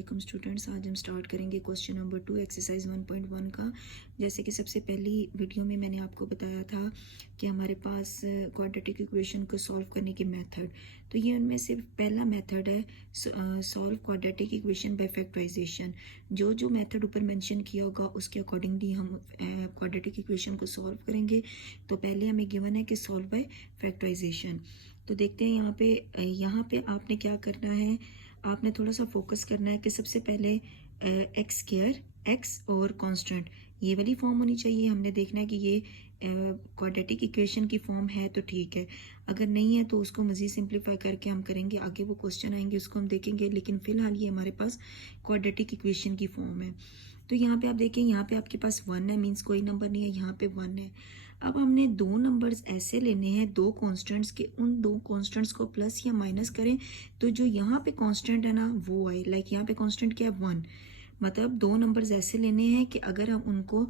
वालेकुम स्टूडेंट्स। आज हम स्टार्ट करेंगे क्वेश्चन नंबर 2 एक्सरसाइज 1.1 का। जैसे कि सबसे पहली वीडियो में मैंने आपको बताया था कि हमारे पास क्वाड्रेटिक इक्वेशन को सॉल्व करने के मेथड, तो ये उनमें से पहला मेथड है solve quadratic equation by factorisation. जो जो मेथड ऊपर मेंशन किया होगा उसके अकॉर्डिंगली हम क्वाड्रेटिक इक्वेशन को सॉल्व करेंगे। तो पहले हमें गिवन है कि सॉल्व बाय फैक्टराइजेशन। तो देखते हैं यहाँ पे आपने क्या करना है, आपने थोड़ा सा फोकस करना है कि सबसे पहले एक्स स्क्वायर एक्स और कांस्टेंट ये वाली फॉर्म होनी चाहिए। हमने देखना है कि ये क्वाड्रेटिक इक्वेशन की फॉर्म है तो ठीक है, अगर नहीं है तो उसको मज़ीद सिंप्लीफाई करके हम करेंगे। आगे वो क्वेश्चन आएंगे उसको हम देखेंगे, लेकिन फिलहाल ये हमारे पास क्वाड्रेटिक इक्वेशन की फॉर्म है। तो यहाँ पे आप देखें, यहाँ पे आपके पास 1 है, मीन्स कोई नंबर नहीं है, यहाँ पे 1 है। अब हमने दो नंबर्स ऐसे लेने हैं, दो कांस्टेंट्स के, उन दो कांस्टेंट्स को प्लस या माइनस करें तो जो यहाँ पे कांस्टेंट है ना वो आए। लाइक यहाँ पे कांस्टेंट क्या है 1, मतलब दो नंबर्स ऐसे लेने हैं कि अगर हम उनको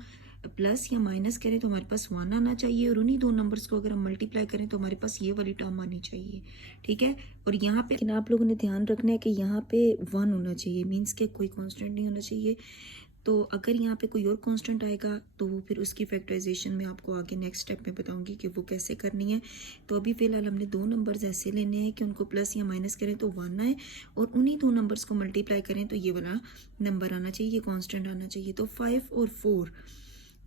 प्लस या माइनस करें तो हमारे पास 1 आना चाहिए, और उन्हीं दो नंबर्स को अगर हम मल्टीप्लाई करें तो हमारे पास ये वाली टर्म आनी चाहिए। ठीक है, और यहाँ पे लेकिन आप लोगों ने ध्यान रखना है कि यहाँ पे 1 होना चाहिए, मीन्स के कोई कांस्टेंट नहीं होना चाहिए। तो अगर यहाँ पे कोई और कांस्टेंट आएगा तो वो फिर उसकी फैक्टराइजेशन में आपको आगे नेक्स्ट स्टेप में बताऊंगी कि वो कैसे करनी है। तो अभी फिलहाल हमने दो नंबर्स ऐसे लेने हैं कि उनको प्लस या माइनस करें तो 1 आए, और उन्हीं दो नंबर्स को मल्टीप्लाई करें तो ये वाला नंबर आना चाहिए, ये कांस्टेंट आना चाहिए। तो 5 और 4,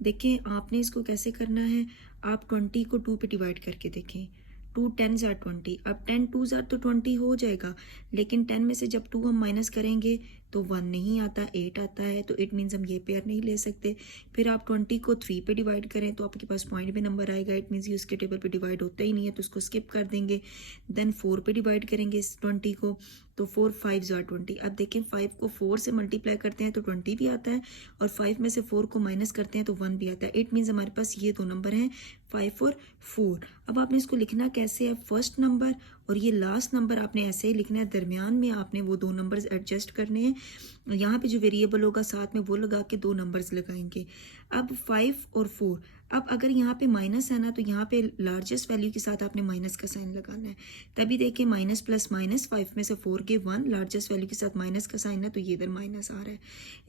देखें आपने इसको कैसे करना है। आप 20 को 2 पे डिवाइड करके देखें, 2 10s are 20। अब 10 2s are तो 20 हो जाएगा, लेकिन 10 में से जब 2 हम माइनस करेंगे तो 1 नहीं आता, 8 आता है। तो इट मीन्स हम ये पेयर नहीं ले सकते। फिर आप 20 को 3 पे डिवाइड करें तो आपके पास पॉइंट में नंबर आएगा, इट मीन्स ये उसके टेबल पे डिवाइड होता ही नहीं है, तो उसको स्किप कर देंगे। देन 4 पे डिवाइड करेंगे इस 20 को, तो 4 5s are 20। अब देखें 5 को 4 से मल्टीप्लाई करते हैं तो 20 भी आता है, और 5 में से 4 को माइनस करते हैं तो 1 भी आता है। इट मीन्स हमारे पास ये दो नंबर हैं 5 और 4। अब आपने इसको लिखना कैसे है, फर्स्ट नंबर और ये लास्ट नंबर आपने ऐसे ही लिखना है, दरमियान में आपने वो दो नंबर्स एडजस्ट करने हैं। यहाँ पे जो वेरिएबल होगा साथ में वो लगा के दो नंबर्स लगाएंगे। अब 5 और 4, अब अगर यहाँ पे माइनस है ना तो यहाँ पे लार्जेस्ट वैल्यू के साथ आपने माइनस का साइन लगाना है। तभी देखिए माइनस प्लस माइनस, 5 में से 4 के 1, लार्जेस्ट वैल्यू के साथ माइनस का साइन है तो ये इधर माइनस आ रहा है।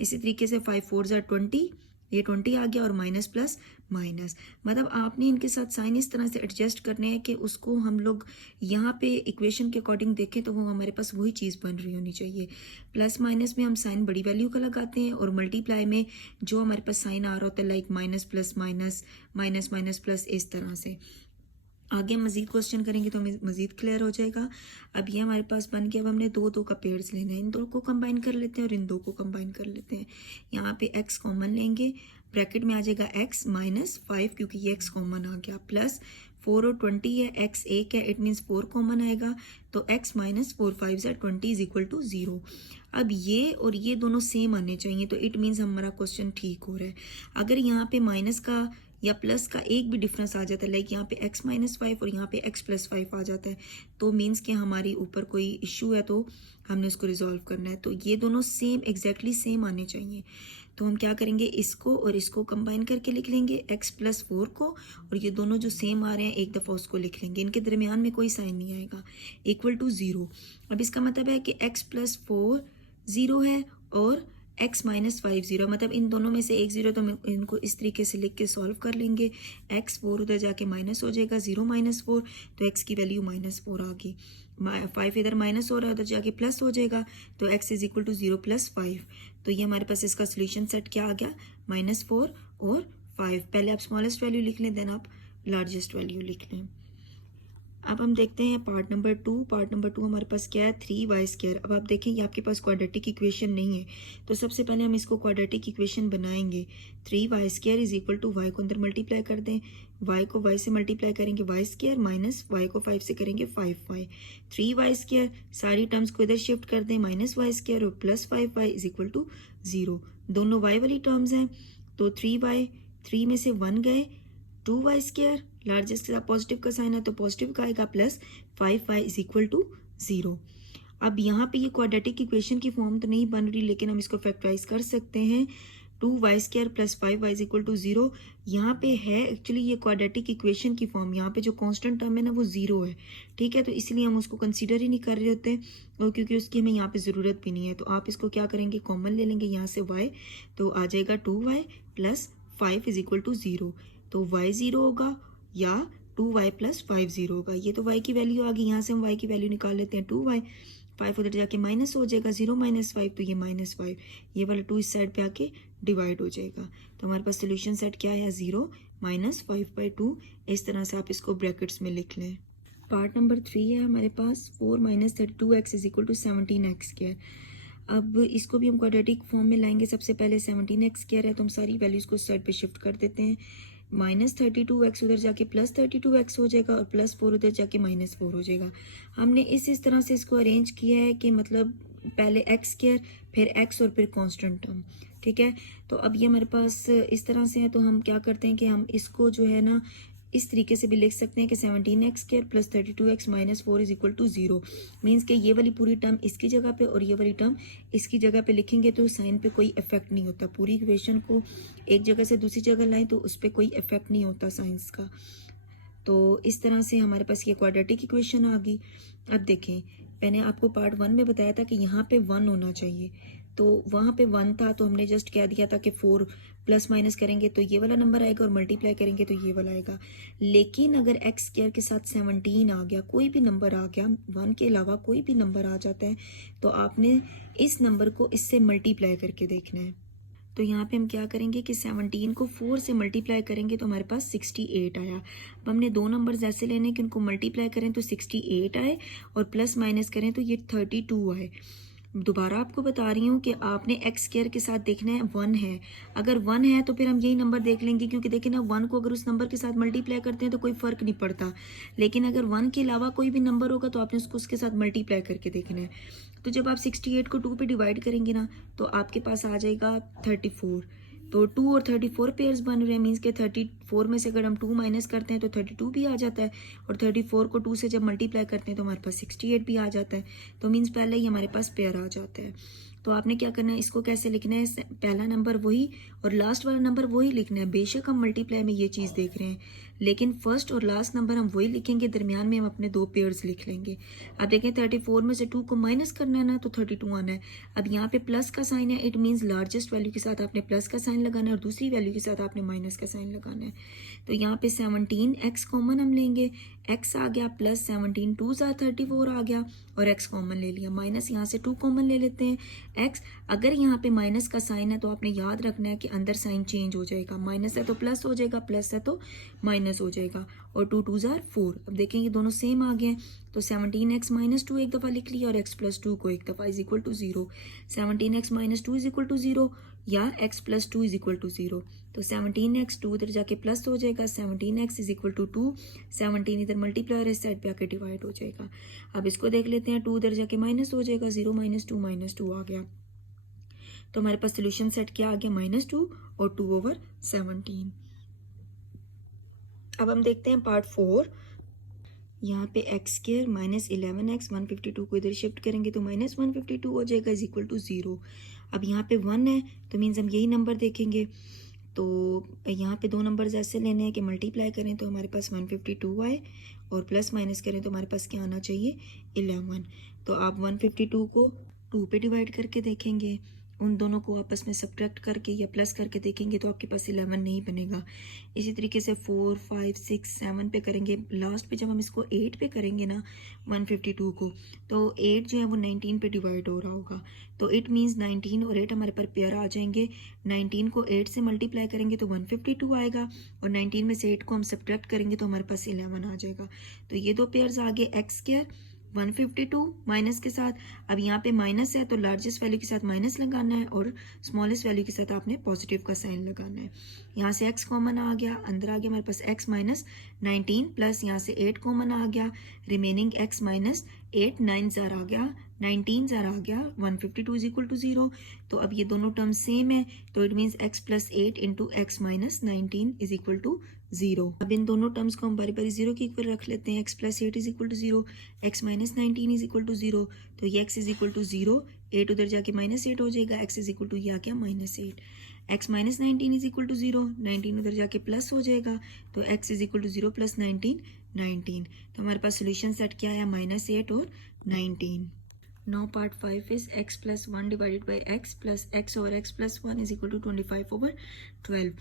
इसी तरीके से 5 4s are 20, ये 20 आ गया, और माइनस प्लस माइनस, मतलब आपने इनके साथ साइन इस तरह से एडजस्ट करने हैं कि उसको हम लोग यहाँ पे इक्वेशन के अकॉर्डिंग देखें तो वो हमारे पास वही चीज़ बन रही होनी चाहिए। प्लस माइनस में हम साइन बड़ी वैल्यू का लगाते हैं, और मल्टीप्लाई में जो हमारे पास साइन आ रहा होता है like minus plus minus, minus minus plus, इस तरह से। आगे हम मजीद क्वेश्चन करेंगे तो हमें मजीद क्लियर हो जाएगा। अब ये हमारे पास बन गया। अब हमने दो दो का पेयर्स लेना है, इन दो को कंबाइन कर लेते हैं और इन दो को कंबाइन कर लेते हैं। यहाँ पे x कॉमन लेंगे, ब्रैकेट में आ जाएगा x माइनस 5 क्योंकि ये x कॉमन आ गया, प्लस 4 और 20 है, x 1 है, इट मीन्स 4 कॉमन आएगा, तो x माइनस 4 5 है 20 इज इक्वल टू 0। अब ये और ये दोनों सेम आने चाहिए, तो इट मीन्स हमारा क्वेश्चन ठीक हो रहा है। अगर यहाँ पे माइनस का या प्लस का एक भी डिफरेंस आ जाता है, लाइक यहाँ पे x माइनस 5 और यहाँ पे x प्लस 5 आ जाता है, तो मीन्स कि हमारी ऊपर कोई इशू है, तो हमने उसको रिजॉल्व करना है। तो ये दोनों सेम एग्जैक्टली सेम आने चाहिए। तो हम क्या करेंगे, इसको और इसको कंबाइन करके लिख लेंगे, x प्लस 4 को, और ये दोनों जो सेम आ रहे हैं एक दफ़ा उसको लिख लेंगे, इनके दरमियान में कोई साइन नहीं आएगा, इक्वल टू 0। अब इसका मतलब है कि x प्लस 4 0 है और x माइनस 5 0, मतलब इन दोनों में से एक 0, तो हम इनको इस तरीके से लिख के सॉल्व कर लेंगे। x 4 उधर जाके माइनस हो जाएगा, 0 माइनस 4, तो x की वैल्यू माइनस 4 आ गई। 5 इधर माइनस हो रहा है, उधर जाके प्लस हो जाएगा, तो x is equal to 0 plus 5। तो ये हमारे पास इसका सोल्यूशन सेट क्या आ गया, -4 और 5। पहले आप स्मॉलेस्ट वैल्यू लिख लें, देन आप लार्जेस्ट वैल्यू लिख लें। अब हम देखते हैं पार्ट नंबर 2। पार्ट नंबर 2 हमारे पास क्या है, 3y²। अब आप देखें ये आपके पास क्वाड्रेटिक इक्वेशन नहीं है, तो सबसे पहले हम इसको क्वाड्रेटिक इक्वेशन बनाएंगे। 3y² is equal to y को अंदर मल्टीप्लाई कर दें, y को y से मल्टीप्लाई करेंगे y² माइनस y को 5 से करेंगे 5y। 3y², सारी टर्म्स को इधर शिफ्ट कर दें, -y² और plus 5y is equal to 0। दोनों y वाली टर्म्स हैं, तो 3y, 3 में से 1 गए, 2y², लार्जेस्ट के साथ पॉजिटिव का साइन है तो पॉजिटिव का आएगा, plus 5y is equal to 0। अब यहाँ पे ये क्वाड्रेटिक इक्वेशन की फॉर्म तो नहीं बन रही, लेकिन हम इसको फैक्टराइज कर सकते हैं। 2y² plus 5y is equal to 0। यहाँ पे है एक्चुअली ये क्वाड्रेटिक इक्वेशन की फॉर्म, यहाँ पे जो कांस्टेंट टर्म है ना वो 0 है, ठीक है, तो इसलिए हम उसको कंसीडर ही नहीं कर रहे होते, और क्योंकि उसकी हमें यहाँ पे ज़रूरत भी नहीं है। तो आप इसको क्या करेंगे, कॉमन ले लेंगे यहाँ से y, तो आ जाएगा 2y plus 5 is equal to 0। तो y 0 होगा या 2y प्लस 5 0 होगा। ये तो y की वैल्यू आ गई, यहाँ से हम y की वैल्यू निकाल लेते हैं 2y, 5 उधर जाके माइनस हो जाएगा, 0 माइनस 5 तो ये -5, ये वाला 2 इस साइड पे आके डिवाइड हो जाएगा। तो हमारे पास सोल्यूशन सेट क्या है, 0 माइनस 5/2। इस तरह से आप इसको ब्रैकेट्स में लिख लें। पार्ट नंबर 3 है हमारे पास, 4 minus 32x is equal to 17x²। अब इसको भी हम क्वाड्रेटिक फॉर्म में लाएंगे। सबसे पहले 17x² है तो हम सारी वैल्यूज़ को साइड पे शिफ्ट कर देते हैं। -32x उधर जाके +32x हो जाएगा और +4 उधर जाके -4 हो जाएगा। हमने इस तरह से इसको अरेंज किया है कि मतलब पहले x² फिर x और फिर कांस्टेंट टर्म, ठीक है। तो अब ये हमारे पास इस तरह से है, तो हम क्या करते हैं कि हम इसको जो है ना इस तरीके से भी लिख सकते हैं कि 17x² plus 32x minus 4 is equal to 0। Means कि ये वाली पूरी टर्म इसकी जगह पे और ये वाली टर्म इसकी जगह पे लिखेंगे तो साइन पे कोई इफेक्ट नहीं होता। पूरी इक्वेशन को एक जगह से दूसरी जगह लाएं तो उस पर कोई इफेक्ट नहीं होता साइंस का। तो इस तरह से हमारे पास ये क्वाड्रेटिक इक्वेशन आ गई। अब देखें, मैंने आपको पार्ट 1 में बताया था कि यहाँ पे 1 होना चाहिए, तो वहाँ पे 1 था तो हमने जस्ट कह दिया था कि 4 प्लस माइनस करेंगे तो ये वाला नंबर आएगा और मल्टीप्लाई करेंगे तो ये वाला आएगा। लेकिन अगर x² के साथ 17 आ गया, कोई भी नंबर आ गया, 1 के अलावा कोई भी नंबर आ जाता है, तो आपने इस नंबर को इससे मल्टीप्लाई करके देखना है। तो यहाँ पे हम क्या करेंगे कि 17 को 4 से मल्टीप्लाई करेंगे तो हमारे पास 68 आया। अब हमने दो नंबर्स ऐसे लेने कि उनको मल्टीप्लाई करें तो 68 आए और प्लस माइनस करें तो ये 32 आए। दोबारा आपको बता रही हूँ कि आपने x² के साथ देखना है 1 है। अगर 1 है तो फिर हम यही नंबर देख लेंगे, क्योंकि देखिए ना 1 को अगर उस नंबर के साथ मल्टीप्लाई करते हैं तो कोई फ़र्क नहीं पड़ता। लेकिन अगर 1 के अलावा कोई भी नंबर होगा तो आपने उसको उसके साथ मल्टीप्लाई करके देखना है। तो जब आप 68 को 2 पे डिवाइड करेंगे ना तो आपके पास आ जाएगा 34। तो 2 और 34 पेयर्स बन रहे हैं, मीन्स के 34 में से अगर हम 2 माइनस करते हैं तो 32 भी आ जाता है, और 34 को 2 से जब मल्टीप्लाई करते हैं तो हमारे पास 68 भी आ जाता है। तो मीन्स पहले ही हमारे पास पेयर आ जाता है। तो आपने क्या करना है, इसको कैसे लिखना है, पहला नंबर वही और लास्ट वाला नंबर वही लिखना है। बेशक हम मल्टीप्लाई में ये चीज़ देख रहे हैं, लेकिन फर्स्ट और लास्ट नंबर हम वही लिखेंगे, दरमियान में हम अपने दो पेयर्स लिख लेंगे। अब देखें 34 में से 2 को माइनस करना है ना तो 32 आना है। अब यहाँ पे प्लस का साइन है, इट मीन्स लार्जेस्ट वैल्यू के साथ आपने प्लस का साइन लगाना है और दूसरी वैल्यू के साथ आपने माइनस का साइन लगाना है। तो यहाँ पे 17x कॉमन हम लेंगे, x आ गया प्लस 17 2 34 आ गया और x कॉमन ले लिया, माइनस यहाँ से 2 कॉमन ले लेते हैं x। अगर यहाँ पे माइनस का साइन है तो आपने याद रखना है कि अंदर साइन चेंज हो जाएगा, माइनस है तो प्लस हो जाएगा, प्लस है तो माइनस हो जाएगा, और 2 2 4। अब देखें ये दोनों सेम आ गए, तो 17x माइनस 2 एक दफ़ा लिख लिया और x प्लस 2 को एक दफ़ा is equal to 0। 17x minus 2 is equal to 0 या x plus 2 is equal to 0। तो 17x 2 इधर जाके प्लस हो जाएगा, 17x इज इक्वल टू 2, 17 इधर मल्टीप्लायर इस साइड पे आके डिवाइड हो जाएगा। अब इसको देख लेते हैं, 2 इधर जाके माइनस हो जाएगा, 0 माइनस 2 आ गया। तो हमारे पास सोल्यूशन सेट क्या आ गया, -2 और 2/17। अब हम देखते हैं पार्ट 4। यहाँ पे x² माइनस 11x 152 को इधर शिफ्ट करेंगे तो माइनस 152 हो जाएगा इज इक्वल टू 0। अब यहाँ पे 1 है तो मीन्स हम यही नंबर देखेंगे। तो यहाँ पे दो नंबर्स ऐसे लेने हैं कि मल्टीप्लाई करें तो हमारे पास 152 आए और प्लस माइनस करें तो हमारे पास क्या आना चाहिए, 11। तो आप 152 को 2 पे डिवाइड करके देखेंगे, उन दोनों को आपस में सब्ट्रैक्ट करके या प्लस करके देखेंगे तो आपके पास 11 नहीं बनेगा। इसी तरीके से 4 5 6 7 पे करेंगे, लास्ट पे जब हम इसको 8 पे करेंगे ना 152 को, तो 8 जो है वो 19 पे डिवाइड हो रहा होगा। तो इट मीन्स 19 और 8 हमारे पर पेयर आ जाएंगे। 19 को 8 से मल्टीप्लाई करेंगे तो 152 आएगा और 19 में से 8 को हम सब्ट्रैक्ट करेंगे तो हमारे पास 11 आ जाएगा। तो ये दो पेयर्स आ गए, x² 152 माइनस के साथ। अब यहाँ पे माइनस है तो लार्जेस्ट वैल्यू के साथ माइनस लगाना है और स्मॉलेस्ट वैल्यू के साथ आपने पॉजिटिव का साइन लगाना है। यहाँ से x कॉमन आ गया, अंदर आ गया हमारे पास x माइनस 19 प्लस यहाँ से 8 कॉमन आ गया, रिमेनिंग x माइनस 8 9 ज़ार आ गया, 19 ज़ार आ गया, 152 इज इक्वल टू 0। तो अब ये दोनों टर्म सेम है तो it means x plus 8 into x minus 19 is equal to 0। अब इन दोनों टर्म्स को हम बारी बारी 0 के इक्वल रख लेते हैं। x plus 8 is equal to 0, x minus 19 is equal to 0, तो ये x इज इक्वल टू 0, 8 उधर जाके -8 हो जाएगा, x इज इक्वल टू ये आ गया -8, x minus 19 is equal to 0, 19 उधर जाके प्लस हो जाएगा, तो x is equal to 0 plus 19, 19। तो हमारे पास सोल्यूशन सेट क्या आया, -8 और 19। Now part 5 is x plus 1 divided by x plus x और x plus 1 is equal to 25/12।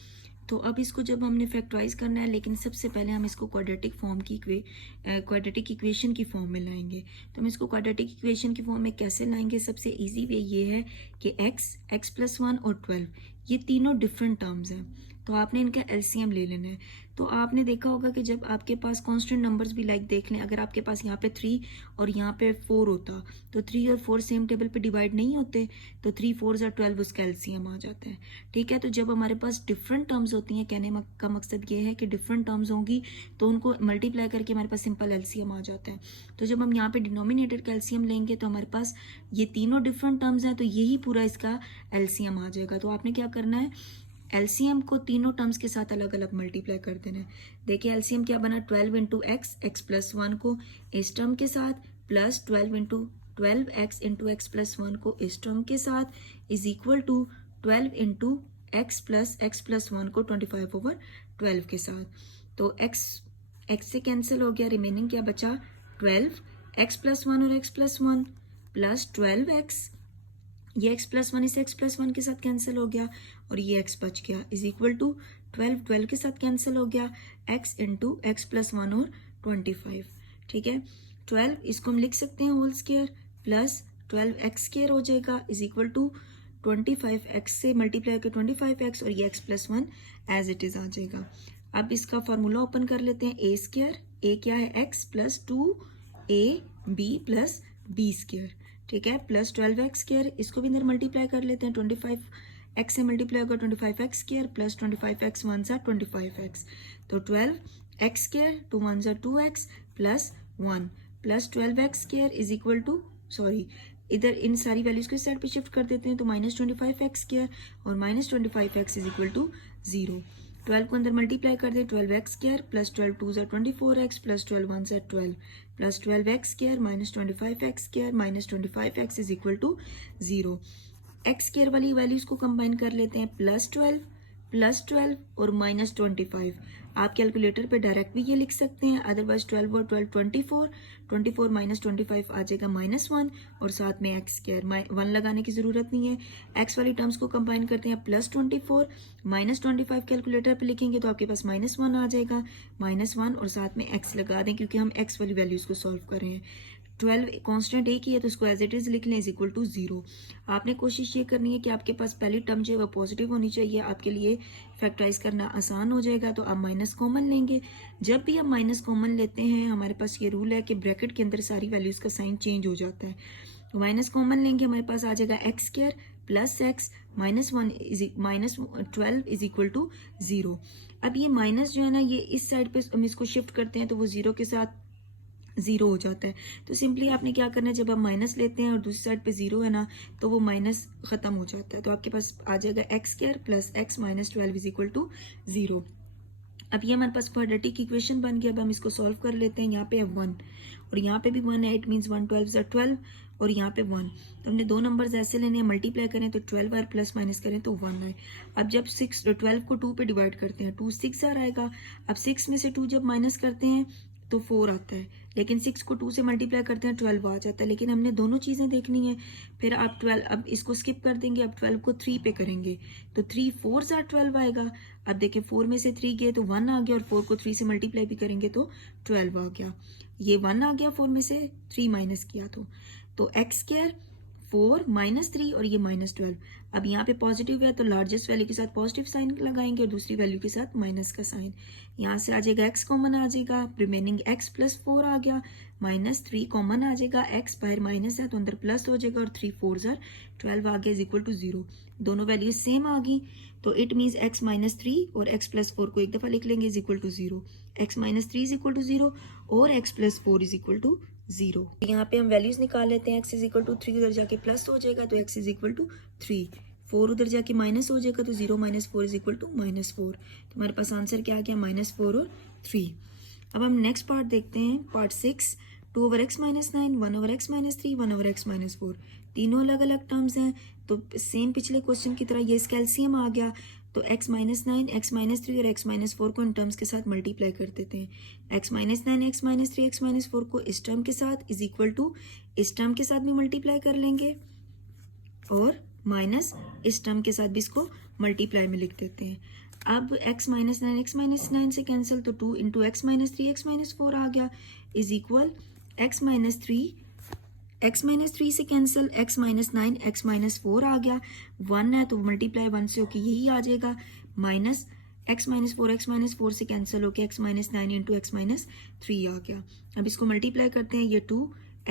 तो अब इसको जब हमने फैक्टराइज करना है, लेकिन सबसे पहले हम इसको क्वाड्रेटिक फॉर्म की क्वाड्रेटिक इक्वेशन की फॉर्म में लाएंगे। तो हम इसको क्वाड्रेटिक इक्वेशन की फॉर्म में कैसे लाएंगे, सबसे इजी वे ये है कि x प्लस 1 और 12 ये तीनों डिफरेंट टर्म्स हैं, तो आपने इनका एलसीएम ले लेना है। तो आपने देखा होगा कि जब आपके पास कांस्टेंट नंबर्स भी लाइक देख लें, अगर आपके पास यहाँ पे 3 और यहाँ पे 4 होता, तो 3 और 4 सेम टेबल पे डिवाइड नहीं होते, तो 3 4 और 12 उसका एलसीएम आ जाता है। ठीक है, तो जब हमारे पास डिफरेंट टर्म्स होती हैं, कहने का मकसद ये है कि डिफरेंट टर्म्स होंगी तो उनको मल्टीप्लाई करके हमारे पास सिंपल एलसीएम आ जाता है। तो जब हम यहाँ पे डिनोमिनेटर का एलसीएम लेंगे तो हमारे पास ये तीनों डिफरेंट टर्म्स हैं, तो यही पूरा इसका एलसीएम आ जाएगा। तो आपने क्या करना है, एलसीएम को तीनों टर्म्स के साथ अलग अलग मल्टीप्लाई कर देना है। देखिए एलसीएम क्या बना, 12 इंटू एक्स प्लस 1 को इस टर्म के साथ, plus 12 into 12x into x plus 1 को इस टर्म के साथ, is equal to 12 into x plus 1 को 25/12 के साथ। तो x से कैंसिल हो गया, रिमेनिंग क्या बचा, 12 x प्लस 1 और x प्लस 1 प्लस 12x, ये x प्लस 1 इस x प्लस 1 के साथ कैंसिल हो गया और ये x बच गया, इज इक्वल टू 12 के साथ कैंसिल हो गया, x इंटू एक्स प्लस 1 और 25। ठीक है, 12 इसको हम लिख सकते हैं whole square, plus 12x square हो जाएगा, इज इक्वल टू 25x से मल्टीप्लाई करके 25x और ये x plus 1 as it is आ जाएगा। अब इसका फार्मूला ओपन कर लेते हैं, a स्क्वायर, a क्या है x plus 2ab plus b square, ठीक है, प्लस 12x स्क्वायर, इसको भी अंदर मल्टीप्लाई कर लेते हैं, 25x से मल्टीप्लाई होगा 25x स्क्वायर प्लस 25x 1 सा 25x, तो 12x स्क्वायर 2 1 सा 2x plus 1 plus 12x square is equal to, sorry इधर इन सारी वैल्यूज को इस साइड पे शिफ्ट कर देते हैं, तो माइनस 25x स्क्वायर और minus 25x is equal to 0। 12 को अंदर मल्टीप्लाई कर दे, 12x स्क्वायर प्लस 12 2 सा 24x प्लस 12 1 सा 12 plus 12x square minus 25x square minus 25x is equal to 0। x square वाली वैल्यूज को कंबाइन कर लेते हैं, प्लस 12 और माइनस 25। आप कैलकुलेटर पे डायरेक्ट भी ये लिख सकते हैं, अदरवाइज 12 और 12 24 माइनस 25 आ जाएगा -1 और साथ में x स्क्वायर 1 लगाने की ज़रूरत नहीं है। x वाली टर्म्स को कंबाइन करते हैं, प्लस 24 माइनस 25 कैलकुलेटर पे लिखेंगे तो आपके पास -1 आ जाएगा, -1 और साथ में x लगा दें क्योंकि हम x वाली वैल्यूज़ को सॉल्व कर रहे हैं। 12 कांस्टेंट एक ही है तो इसको एज इट इज लिख लें, इज इक्वल टू 0। आपने कोशिश ये करनी है कि आपके पास पहली टर्म जो है वो पॉजिटिव होनी चाहिए, आपके लिए फैक्टराइज करना आसान हो जाएगा। तो आप माइनस कॉमन लेंगे, जब भी आप माइनस कॉमन लेते हैं हमारे पास ये रूल है कि ब्रैकेट के अंदर सारी वैल्यूज का साइन चेंज हो जाता है। माइनस कॉमन लेंगे, हमारे पास आ जाएगा x square plus x minus 12 is equal to 0। अब ये माइनस जो है ना, ये इस साइड पे हम इसको शिफ्ट करते हैं तो वो 0 के साथ 0 हो जाता है। तो सिंपली आपने क्या करना है, जब आप माइनस लेते हैं और दूसरी साइड पे 0 है ना, तो वो माइनस खत्म हो जाता है। तो आपके पास आ जाएगा x square plus x minus 12 is equal to 0। अब ये हमारे पास क्वाड्रेटिक इक्वेशन बन गया। अब हम इसको सॉल्व कर लेते हैं। यहाँ पे है 1 और यहाँ पे भी 1 है, इट मीन्स 1 12 12 और यहाँ पे 1। तो हमने दो नंबर्स ऐसे लेने हैं, मल्टीप्लाई करें तो 12 आए, प्लस माइनस करें तो 1 आए। अब जब 12 को 2 पे डिवाइड करते हैं 2 6 आएगा। अब 6 में से 2 जब माइनस करते हैं तो 4 आता है, लेकिन 6 को 2 से मल्टीप्लाई करते हैं 12 आ जाता है। लेकिन हमने दोनों चीज़ें देखनी है। फिर आप 12, अब इसको स्किप कर देंगे, अब 12 को 3 पे करेंगे तो 3 4 12 आएगा। अब देखिए 4 में से 3 गए तो 1 आ गया, और 4 को 3 से मल्टीप्लाई भी करेंगे तो 12 आ गया। ये 1 आ गया, 4 में से 3 माइनस किया तो एक्स स्क्वायर 4 माइनस 3 और ये माइनस 12। अब यहाँ पे पॉजिटिव है तो लार्जेस्ट वैल्यू के साथ पॉजिटिव साइन लगाएंगे और दूसरी वैल्यू के साथ माइनस का साइन। यहाँ से आ जाएगा x कॉमन आ जाएगा, रिमेनिंग x प्लस 4 आ गया, माइनस 3 कॉमन आ जाएगा, x बाहर माइनस है तो अंदर प्लस हो जाएगा और 3 4 12 आ गया इज इक्वल टू 0। दोनों वैल्यूज सेम आ गई तो इट मीन्स x माइनस 3 और x प्लस 4 को एक दफा लिख लेंगे is equal to 0। x minus 3 is equal to 0 और x plus 4 is equal to 0। यहाँ पे हम वैल्यूज निकाल लेते हैं। x इज इक्वल टू 3 उधर जाके प्लस हो जाएगा तो x इज इक्वल टू 3, 4 उधर जाके माइनस हो जाएगा तो 0 minus 4 is equal to minus 4। तो हमारे पास आंसर क्या आ गया, -4 और 3। अब हम नेक्स्ट पार्ट देखते हैं, part 6, 2 over x minus 9, 1 over x minus 3, 1 over x minus 4। तीनों अलग अलग टर्म्स हैं, तो सेम पिछले क्वेश्चन की तरह ये इसका एलसीएम आ गया। तो x माइनस 9, x माइनस 3 और x माइनस 4 को इन टर्म्स के साथ मल्टीप्लाई कर देते हैं। x minus 9, x minus 3, x minus 4 को इस टर्म के साथ इज इक्वल टू इस टर्म के साथ भी मल्टीप्लाई कर लेंगे और माइनस इस टर्म के साथ भी इसको मल्टीप्लाई में लिख देते हैं। अब x माइनस 9 से कैंसिल, तो 2 into x minus 3 x minus 4 आ गया इज इक्वल x माइनस 3 से cancel, x minus 9 x minus 4 आ गया, 1 है तो मल्टीप्लाई 1 से होके यही आ जाएगा, माइनस x माइनस 4 से कैंसिल होके x minus 9 into x minus 3 आ गया। अब इसको मल्टीप्लाई करते हैं, ये 2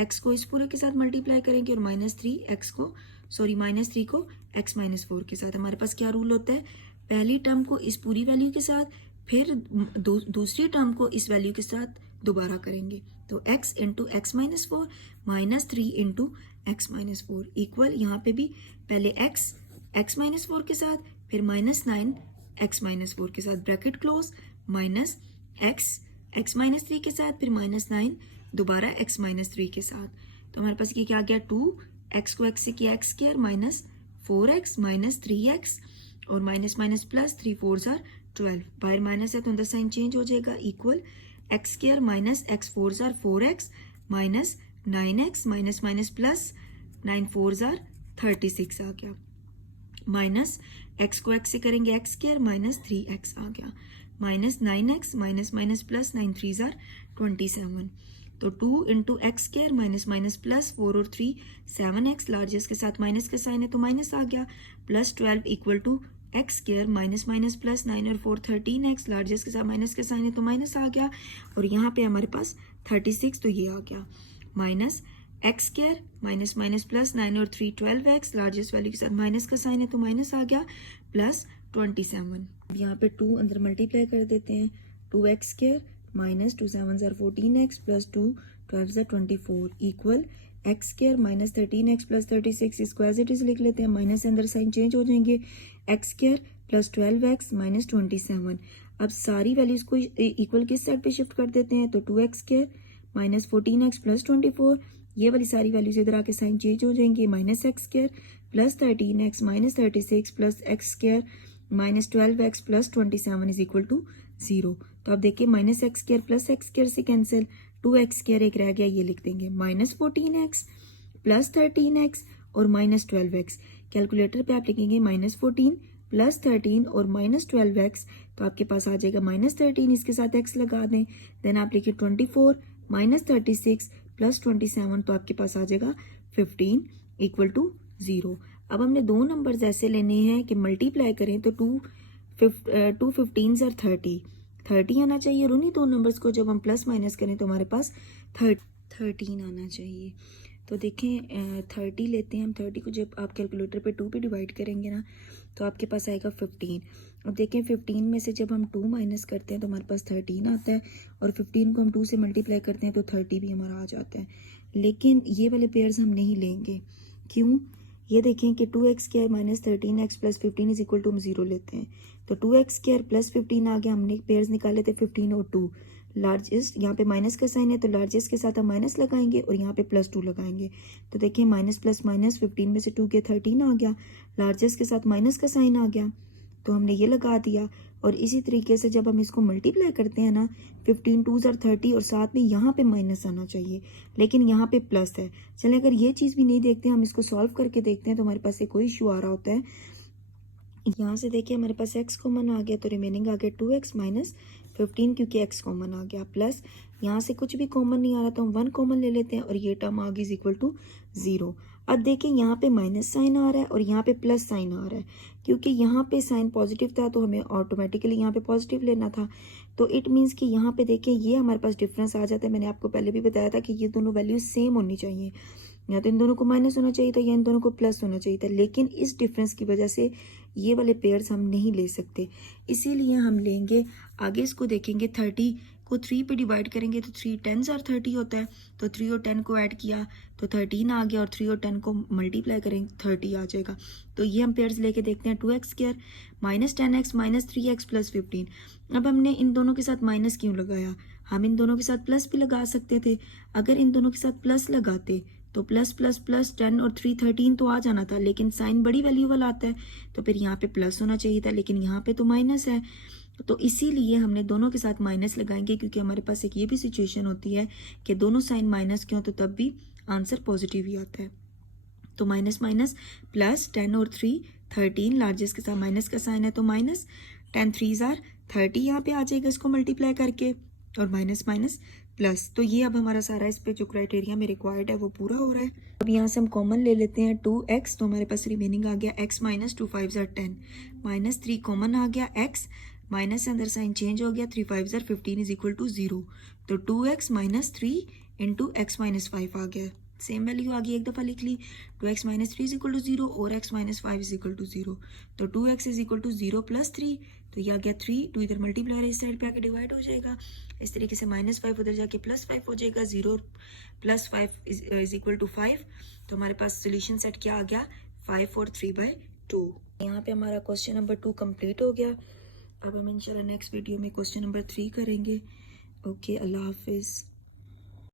x को इस पूरे के साथ मल्टीप्लाई करेंगे और माइनस 3 को x माइनस 4 के साथ। हमारे पास क्या रूल होता है, पहली टर्म को इस पूरी वैल्यू के साथ, फिर दूसरी टर्म को इस वैल्यू के साथ दोबारा करेंगे। तो x into x minus 4 minus 3 into x minus 4 equal, यहाँ पे भी पहले x माइनस 4 के साथ, फिर माइनस 9 x माइनस 4 के साथ, bracket close, minus x minus 3 के साथ, फिर माइनस 9 दोबारा x माइनस 3 के साथ। तो हमारे पास ये क्या आ गया, 2x को x से किया x square minus 4x minus 3x और माइनस माइनस प्लस, 3 4 जार 12, बाहर माइनस है तो अंदर साइन चेंज हो जाएगा, equal x square minus x 4 jar 4x minus 9x minus minus plus 9 4 jar 36 आ गया, माइनस x को x से करेंगे x स्क्वायर माइनस 3x आ गया, minus 9x minus minus plus 9 3 jar 27। तो 2 into x square minus minus plus 4 और 3 7x, largest के साथ minus का साइन है तो माइनस आ गया, plus 12 equal to x square minus minus plus 9 और 4 13x, लार्जेस्ट के साथ माइनस का साइन है तो माइनस आ गया, और यहाँ पे हमारे पास 36 तो ये आ गया, minus x square minus minus plus 9 और 3 12x, लार्जेस्ट वैल्यू के साथ माइनस का साइन है तो माइनस आ गया, प्लस 27। अब यहाँ पे 2 अंदर मल्टीप्लाई कर देते हैं, 2x square minus 2 7 jar 14x plus 2 12 jar 24 equal x square minus 13x plus 36, इसको एज इट इज लिख लेते हैं, माइनस से अंदर साइन चेंज हो जाएंगे, x square plus 12x minus 27। अब सारी वैल्यूज को इक्वल किस साइड पे शिफ्ट कर देते हैं, तो 2x square minus 14x plus 24, ये वाली सारी वैल्यूज इधर आके साइन चेंज हो जाएंगे, minus x square plus 13x minus 36 plus x square minus 12x plus 27 is equal to 0। तो अब देखिए minus x square plus x square से कैंसिल, 2x स्क्वायर एक रह गया, ये लिख देंगे, माइनस 14x प्लस 13x और माइनस 12x। कैलकुलेटर पे आप लिखेंगे माइनस 14 प्लस 13 और माइनस 12x, तो आपके पास आ जाएगा माइनस 13, इसके साथ x लगा दें, देन आप लिखिए 24 माइनस 36 प्लस 27, तो आपके पास आ जाएगा 15 इक्वल टू 0। अब हमने दो नंबर्स ऐसे लेने हैं कि मल्टीप्लाई करें तो 2 15 और 30 आना चाहिए, और उन्हीं दो नंबर्स को जब हम प्लस माइनस करें तो हमारे पास 13 आना चाहिए। तो देखें 30 लेते हैं हम, 30 को जब आप कैलकुलेटर पे 2 पे डिवाइड करेंगे ना तो आपके पास आएगा 15। अब देखें 15 में से जब हम 2 माइनस करते हैं तो हमारे पास 13 आता है, और 15 को हम 2 से मल्टीप्लाई करते हैं तो 30 भी हमारा आ जाता है। लेकिन ये वाले पेयर्स हम नहीं लेंगे, क्यों, ये देखें कि 2x square minus 13x plus 15 is equal to हम 0 लेते हैं, तो 2x स्क्वायर प्लस 15 आ गया, हमने पेयर्स निकाले थे 15 और 2, लार्जेस्ट यहाँ पे माइनस का साइन है तो लार्जेस्ट के साथ हम माइनस लगाएंगे और यहाँ पे प्लस 2 लगाएंगे, तो देखिए माइनस प्लस माइनस 15 में से 2 के 13 आ गया, लार्जेस्ट के साथ माइनस का साइन आ गया तो हमने ये लगा दिया। और इसी तरीके से जब हम इसको मल्टीप्लाई करते हैं ना, 15 2 जार 30 और साथ में यहाँ पे माइनस आना चाहिए, लेकिन यहाँ पे प्लस है। चलें अगर ये चीज़ भी नहीं देखते, हम इसको सॉल्व करके देखते हैं तो हमारे पास एक कोई इशू आ रहा होता है। यहाँ से देखिए हमारे पास x कॉमन आ गया, तो रिमेनिंग आ गया 2x माइनस 15, क्योंकि x कॉमन आ गया, प्लस यहाँ से कुछ भी कॉमन नहीं आ रहा तो हम 1 कॉमन ले लेते हैं और ये टर्म आ गई इज इक्वल टू 0। अब देखिए यहाँ पे माइनस साइन आ रहा है और यहाँ पे प्लस साइन आ रहा है, क्योंकि यहाँ पे साइन पॉजिटिव था तो हमें ऑटोमेटिकली यहाँ पे पॉजिटिव लेना था, तो इट मीन्स कि यहाँ पे देखिए ये हमारे पास डिफरेंस आ जाता है। मैंने आपको पहले भी बताया था कि ये दोनों वैल्यूज सेम होनी चाहिए, या तो इन दोनों को माइनस होना चाहिए था या इन दोनों को प्लस होना चाहिए था, लेकिन इस डिफरेंस की वजह से ये वाले पेयर्स हम नहीं ले सकते, इसीलिए हम लेंगे आगे इसको देखेंगे 30 को 3 पे डिवाइड करेंगे तो 3 10 और 30 होता है, तो 3 और 10 को ऐड किया तो 13 आ गया, और 3 और 10 को मल्टीप्लाई करेंगे 30 आ जाएगा। तो ये हम पेयर्स लेके देखते हैं, 2x square minus 10x minus 3x plus 15। अब हमने इन दोनों के साथ माइनस क्यों लगाया, हम इन दोनों के साथ प्लस भी लगा सकते थे, अगर इन दोनों के साथ प्लस लगाते तो प्लस प्लस प्लस 10 और 3 13 तो आ जाना था, लेकिन साइन बड़ी वैल्यू वाला आता है तो फिर यहाँ पे प्लस होना चाहिए था, लेकिन यहाँ पे तो माइनस है। तो इसीलिए हमने दोनों के साथ माइनस लगाएंगे, क्योंकि हमारे पास एक ये भी सिचुएशन होती है कि दोनों साइन माइनस के हो तो तब भी आंसर पॉजिटिव ही आता है। तो माइनस माइनस प्लस 10 और 3 13, लार्जेस्ट के साथ माइनस का साइन है तो माइनस 10 3 आर 30 यहाँ पे आ जाएगा इसको मल्टीप्लाई करके, और माइनस माइनस प्लस। तो ये अब हमारा सारा इस पे जो क्राइटेरिया में रिक्वायर्ड है वो पूरा हो रहा है। अब यहाँ से हम कॉमन ले लेते हैं 2x, तो हमारे पास रिमेनिंग आ गया x माइनस 2 5 10, माइनस 3 कॉमन आ गया x, माइनस अंदर साइन चेंज हो गया, 3 5 15 इज इक्वल टू 0। तो 2x minus 3 into x minus 5 आ गया, सेम वैल्यू आ गई, एक दफ़ा लिख ली। 2x minus 3 is equal to 0 और x minus 5 is equal to 0। तो 2x is equal to 0 plus 3, तो ये आ गया 3, 2 इधर मल्टीप्लाई इस साइड पे आके डिवाइड हो जाएगा। इस तरीके से माइनस 5 उधर जाके प्लस 5 हो जाएगा, 0 प्लस 5 इज इक्वल टू 5। तो हमारे पास सोल्यूशन सेट क्या आ गया, 5 और 3/2। यहाँ पे हमारा क्वेश्चन नंबर 2 कंप्लीट हो गया। अब हम इंशाल्लाह नेक्स्ट वीडियो में क्वेश्चन नंबर 3 करेंगे। ओके, अल्लाह हाफिज़।